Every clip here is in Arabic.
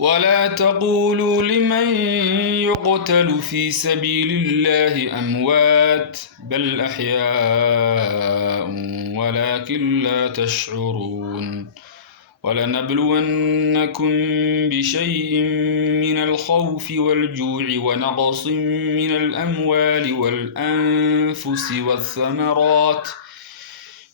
ولا تقولوا لمن يقتل في سبيل الله أموات بل أحياء ولكن لا تشعرون ولنبلونكم بشيء من الخوف والجوع ونقص من الأموال والأنفس والثمرات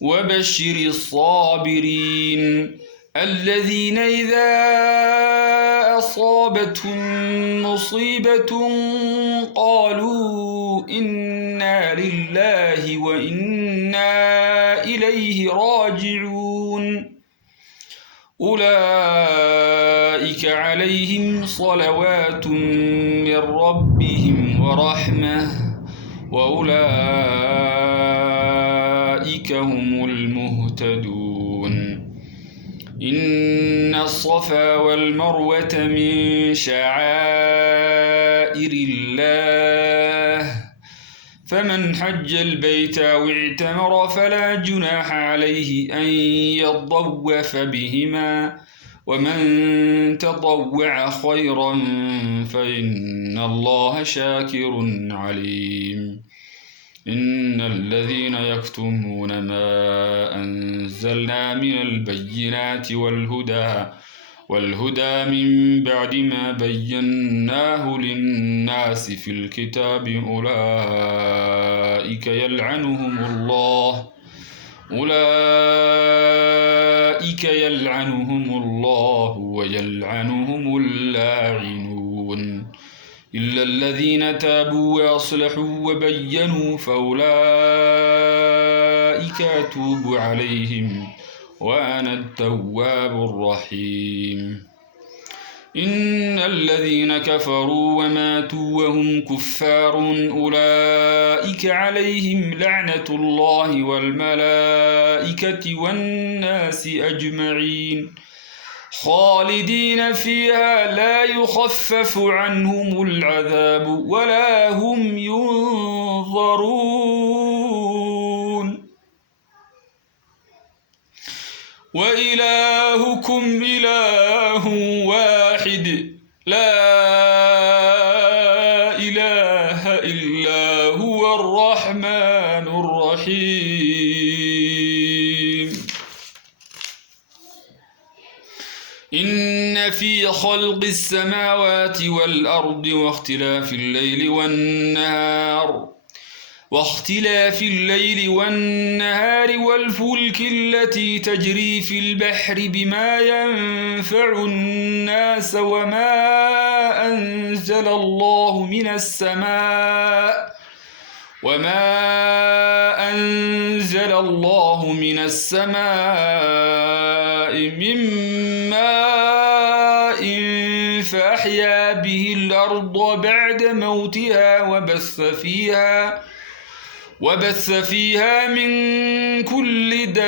وبشر الصابرين الذين إذا أصابتهم مصيبة قالوا إنا لله وإنا إليه راجعون أولئك عليهم صلوات من ربهم ورحمة وأولئك هم المهتدون إن الصفا والمروة من شعائر الله فمن حج البيت أو اعتمر فلا جناح عليه أن يطوف بهما ومن تطوع خيرا فإن الله شاكر عليم إن الذين يكتمون ما أنزلنا من البينات والهدى من بعد ما بيناه للناس في الكتاب أولئك يلعنهم الله ويلعنهم اللاعنون إلا الذين تابوا وأصلحوا وبينوا فأولئك أتوب عليهم وأنا التواب الرحيم إن الذين كفروا وماتوا وهم كفار أولئك عليهم لعنة الله والملائكة والناس أجمعين خالدين فيها لا يخفف عنهم العذاب ولا هم ينظرون وإلهكم إله واحد لا إله إلا هو الرحمن الرحيم إن في خلق السماوات والأرض واختلاف الليل والنهار والفلك التي تجري في البحر بما ينفع الناس وما أنزل الله من السماء من ماء فأحيا به الأرض بعد موتها وبث فيها من كل دابة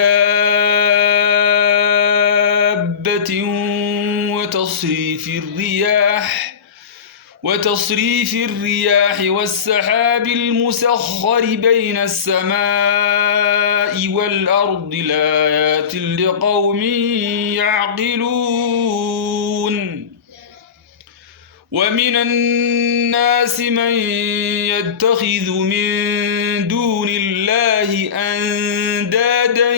وتصريف الرياح والسحاب المسخر بين السماء والأرض لآيات لقوم يعقلون ومن الناس من يتخذ من دون الله أندادا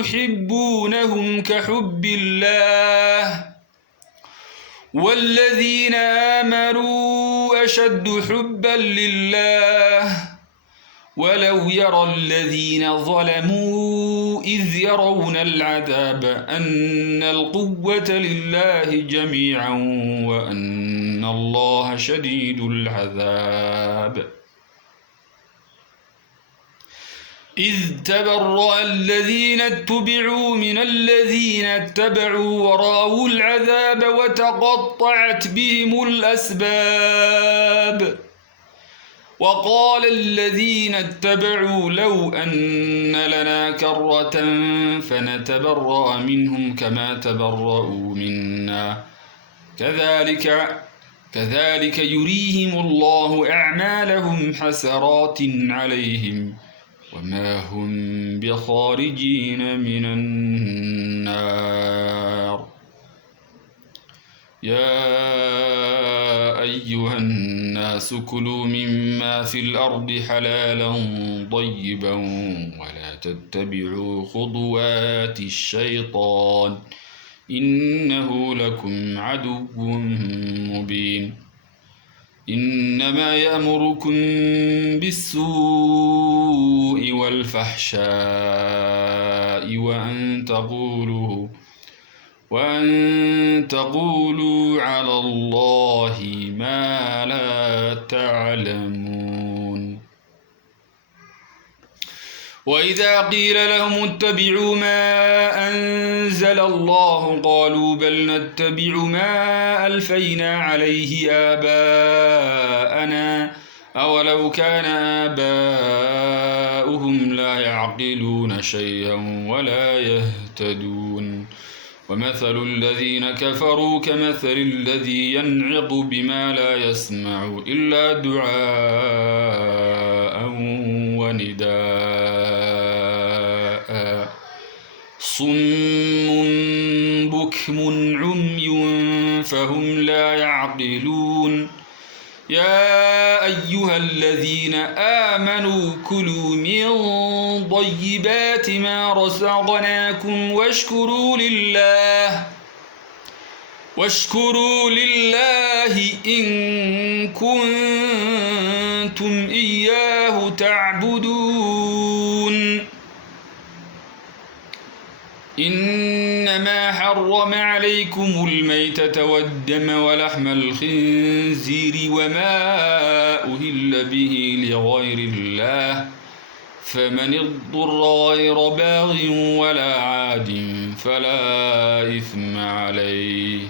يحبونهم كحب الله والذين آمنوا أشد حبا لله ولو يرى الذين ظلموا إذ يرون العذاب أن القوة لله جميعا وأن الله شديد العذاب إذ تبرأ الذين اتبعوا من الذين اتبعوا ورأوا العذاب وتقطعت بهم الأسباب وقال الذين اتبعوا لو أن لنا كرة فنتبرأ منهم كما تبرأوا منا كذلك يريهم الله أعمالهم حسرات عليهم وما هم بخارجين من النار يا أيها الناس كلوا مما في الأرض حلالا طيبا ولا تتبعوا خطوات الشيطان إنه لكم عدو مبين إنما يأمركم بالسوء والفحشاء وأن تقولوا على الله ما لا تعلمون وإذا قيل لهم اتبعوا ما أنزل الله قالوا بل نتبع ما ألفينا عليه آباءنا أولو كان آباؤهم لا يعقلون شيئا ولا يهتدون ومثل الذين كفروا كمثل الذي ينعق بما لا يسمع إلا دعاء ونداء صم بكم عمي فهم لا يعقلون يا أيها الذين آمنوا كلوا من طيبات ما رزقناكم واشكروا لله إن كنتم إياه تعبدون إنما حرم عليكم الميتة والدم ولحم الخنزير وما أهل به لغير الله فمن اضطر غير باغ ولا عاد فلا إثم عليه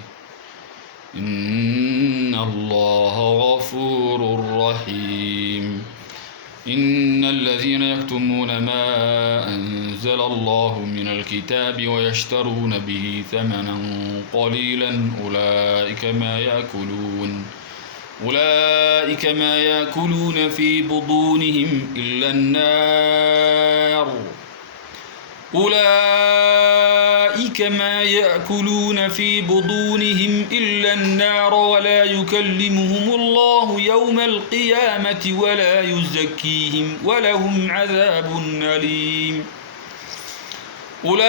إن الله غفور رحيم إن الذين يكتمون ما أنزل الله من الكتاب ويشترون به ثمنا قليلا أولئك ما يأكلون في بطونهم إلا النار ولا يكلمهم الله يوم القيامة ولا يزكيهم ولهم عذاب أليم أولئك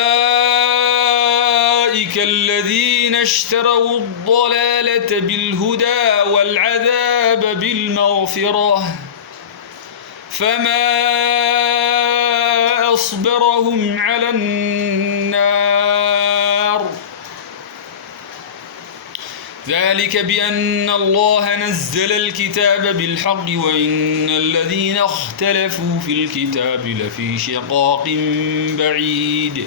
الذين اشتروا الضلالة بالهدى والعذاب بالمغفرة فما أصبرهم على النار ذلك بأن الله نزل الكتاب بالحق وإن الذين اختلفوا في الكتاب لفي شقاق بعيد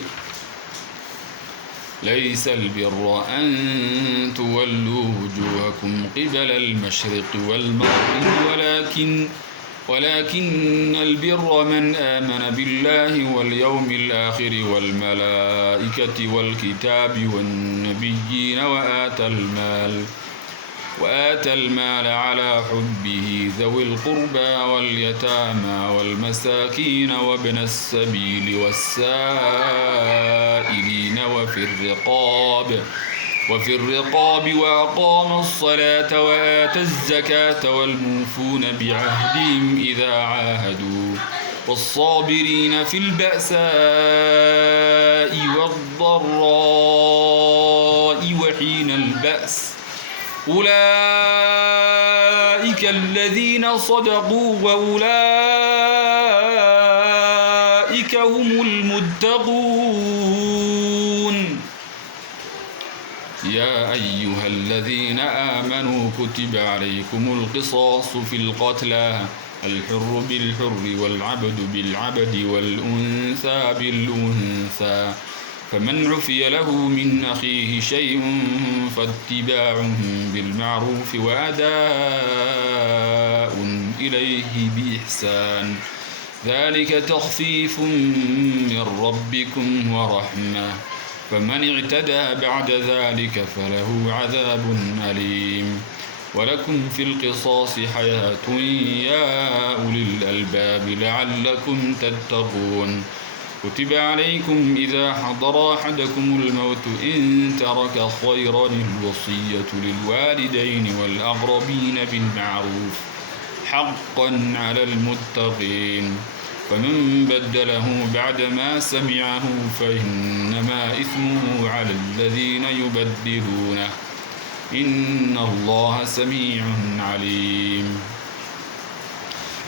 ليس البر أن تولوا وجوهكم قبل المشرق والمغرب ولكن البر من آمن بالله واليوم الآخر والملائكة والكتاب والنبيين وآتى المال على حبه ذوي القربى واليتامى والمساكين وابن السبيل والسائلين وفي الرقاب وأقام الصلاة وآتى الزكاة والموفون بعهدهم إذا عاهدوا والصابرين في البأساء والضراء وحين البأس أولئك الذين صدقوا وأولئك هم المتقون يا أيها الذين آمنوا كتب عليكم القصاص في القتلى الحر بالحر والعبد بالعبد والأنثى بالأنثى فمن عفي له من أخيه شيء فاتباع بالمعروف وأداء إليه بإحسان ذلك تخفيف من ربكم ورحمة فمن اعتدى بعد ذلك فله عذاب أليم ولكم في القصاص حياة يا أولي الألباب لعلكم تتقون كتب عليكم إذا حضر أحدكم الموت إن ترك خيرا الوصية للوالدين والأقربين بالمعروف حقا على المتقين فمن بدله بعدما سمعه فإنما إثمه على الذين يبدلونه إن الله سميع عليم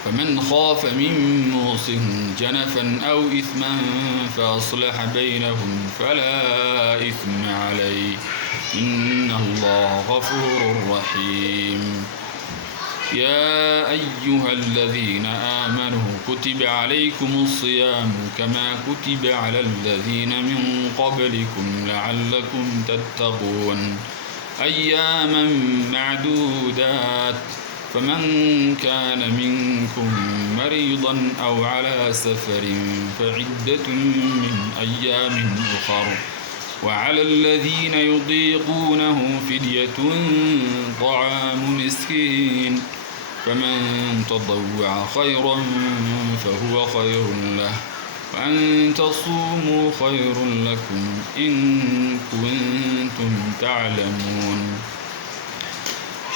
فمن خاف من موص جنفا أو إثما فأصلح بينهم فلا إثم عليه إن الله غفور رحيم يا أيها الذين آمنوا كتب عليكم الصيام كما كتب على الذين من قبلكم لعلكم تتقون أياما معدودات فمن كان منكم مريضا أو على سفر فعدة من أيام أخر وعلى الذين يضيقونه فدية طعام مسكين فمن تطوع خيرا فهو خير له وأن تصوموا خير لكم إن كنتم تعلمون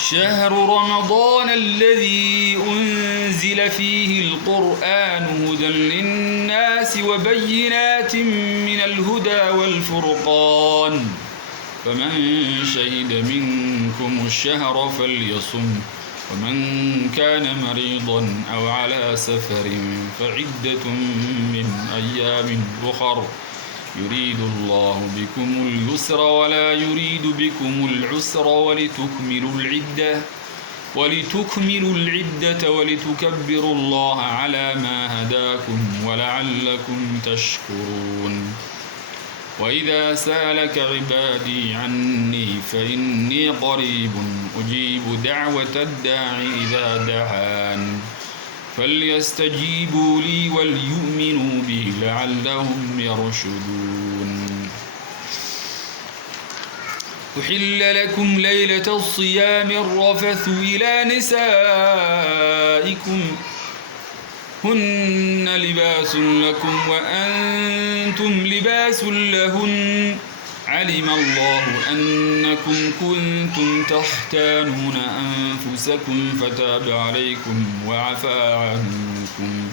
شهر رمضان الذي أنزل فيه القرآن هدى للناس وبينات من الهدى والفرقان فمن شهد منكم الشهر فليصم ومن كان مريضا أو على سفر فعدة من أيام أخر يريد الله بكم اليسر ولا يريد بكم العسر ولتكملوا العدة ولتكبروا الله على ما هداكم ولعلكم تشكرون وإذا سألك عبادي عني فإني قريب أجيب دعوة الداع إذا دعان فليستجيبوا لي وليؤمنوا بي لعلهم يرشدون أحل لكم ليلة الصيام الرفث إلى نسائكم هن لباس لكم وأنتم لباس لهن علم الله أنكم كنتم تختانون أنفسكم فتاب عليكم وعفى عنكم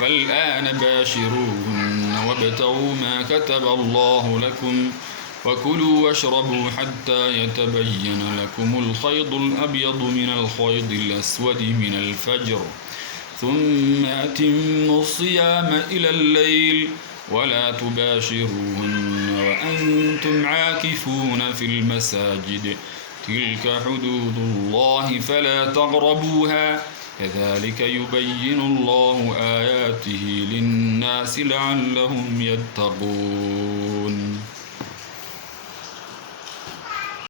فالآن باشروهن وابتغوا ما كتب الله لكم وكلوا واشربوا حتى يتبين لكم الخيط الأبيض من الخيط الأسود من الفجر ثم أتموا الصيام إلى الليل ولا تباشروهن وأنتم عاكفون في المساجد تلك حدود الله فلا تقربوها كذلك يبين الله آياته للناس لعلهم يتقون